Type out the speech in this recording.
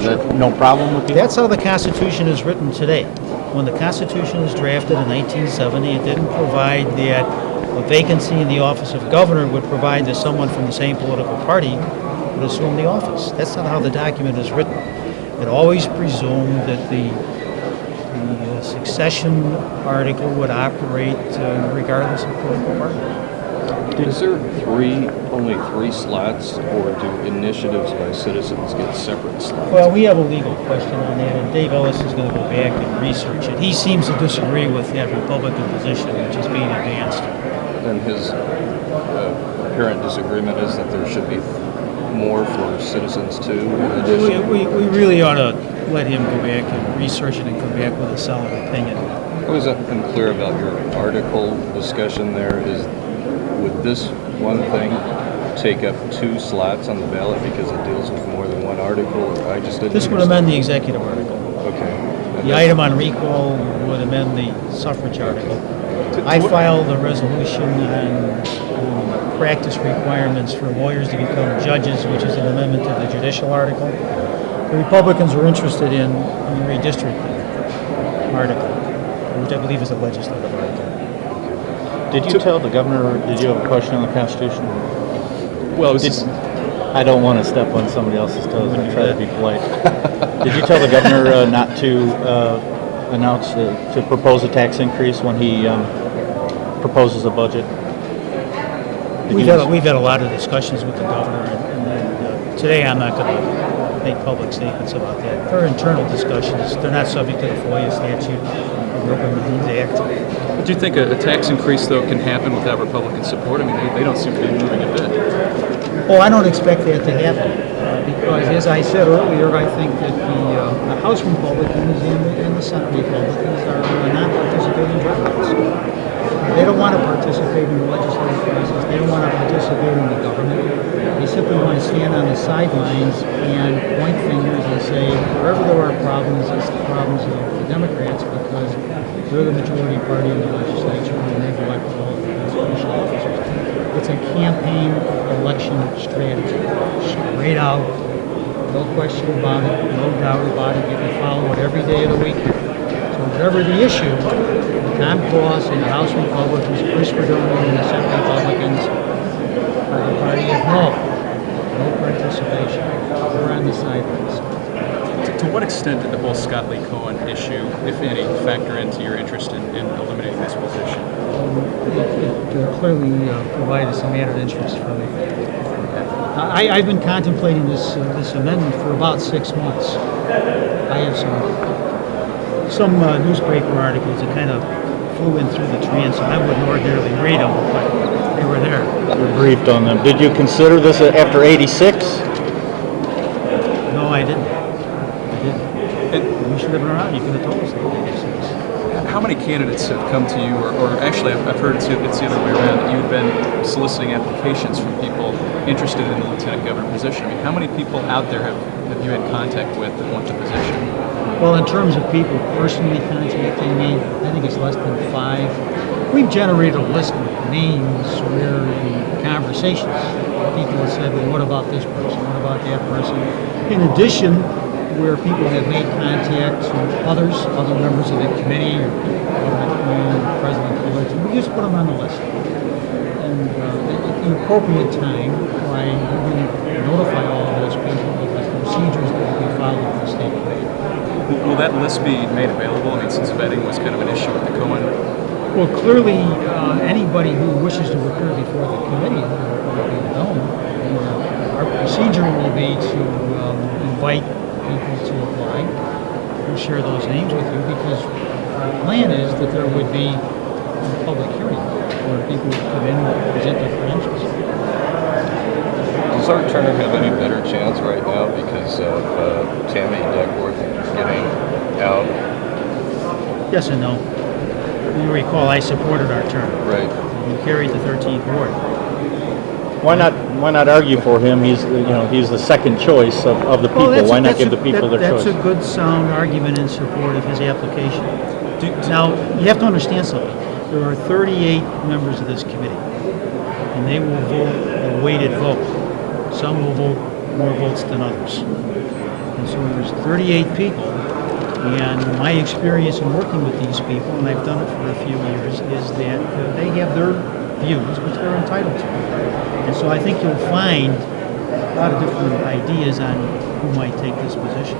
Is that no problem with you? That's how the Constitution is written today. When the Constitution was drafted in 1970, it didn't provide that a vacancy in the office of governor would provide that someone from the same political party would assume the office. That's not how the document is written. It always presumed that the succession article would operate regardless of political party. Is there only three slots, or do initiatives by citizens get separate slots? Well, we have a legal question on that, and Dave Ellis is going to go back and research it. He seems to disagree with that Republican position, which is being advanced. And his apparent disagreement is that there should be more for citizens too. We really ought to let him go back and research it and come back with a solid opinion. I was unclear about your article discussion there. Would this one thing take up 2 slots on the ballot because it deals with more than one article? Or I just didn't. This would amend the executive article. Okay. The item on recall would amend the suffrage article. I filed a resolution on practice requirements for lawyers to become judges, which is an amendment to the judicial article. The Republicans were interested in the redistricting article, which I believe is a legislative article. Did you tell the governor, did you have a question on the Constitution? Well, I don't want to step on somebody else's toes. I try to be polite. Did you tell the governor not to announce, to propose a tax increase when he proposes a budget? We've had a lot of discussions with the governor, and today I'm not going to make public statements about that. They're internal discussions. They're not subject to the FOIA statute or the Open Meetings Act. do you think a tax increase, though, can happen without Republican support? I mean, they don't seem to be moving a bit. Oh, I don't expect that to happen because, as I said earlier, I think that the House Republicans and the Senate Republicans are not participating Democrats. They don't want to participate in the legislative process. They don't want to participate in the government. They simply want to stand on the sidelines and point fingers and say, wherever there are problems, it's the problems of the Democrats because they're the majority party in the legislature and they've elected all of the constitutional officers. It's a campaign election strategy. Straight out, no question about it, no doubt about it. You can follow it every day of the week. So whatever the issue, Tom Cross and the House Republicans, Chris Verdone and the Senate Republicans are the party of no participation. We're on the sidelines. To what extent did the whole Scott Lee Cohen issue, if any, factor into your interest in eliminating this position? It clearly provided some added interest for me. I've been contemplating this amendment for about 6 months. I have some newspaper articles that kind of flew in through the transom. I wouldn't ordinarily read them, but they were there. You were briefed on them. Did you consider this after '86? No, I didn't. You should have been around. You could have told us that. How many candidates have come to you, or actually I've heard it's the other way around, that you've been soliciting applications from people interested in the lieutenant governor position? I mean, how many people out there have you had contact with that want the position? Well, in terms of people personally contacting me, I think it's less than 5. We've generated a list of names where in conversations people have said, well, what about this person? What about that person? In addition, where people have made contact to other members of the committee, or President College, we just put them on the list. And at the appropriate time, I will notify all of those people of the procedures that will be followed at the state committee. Will that list be made available? I mean, since vetting was kind of an issue with the Cohen. Well, clearly, anybody who wishes to appear before the committee will be known. Our procedure will be to invite people to apply. We'll share those names with you because our plan is that there would be a public hearing where people would come in and present their credentials. Does our Turner have any better chance right now because of Tammy Duckworth getting out? Yes and no. You recall I supported our Turner. Right. We carried the 13th ward. Why not argue for him? He's the second choice of the people. Why not give the people their choice? That's a good, sound argument in support of his application. Now, you have to understand something. There are 38 members of this committee, and they will vote a weighted vote. Some will vote more votes than others. And so there's 38 people, and my experience in working with these people, and I've done it for a few years, is that they have their views, which they're entitled to. And so I think you'll find a lot of different ideas on who might take this position.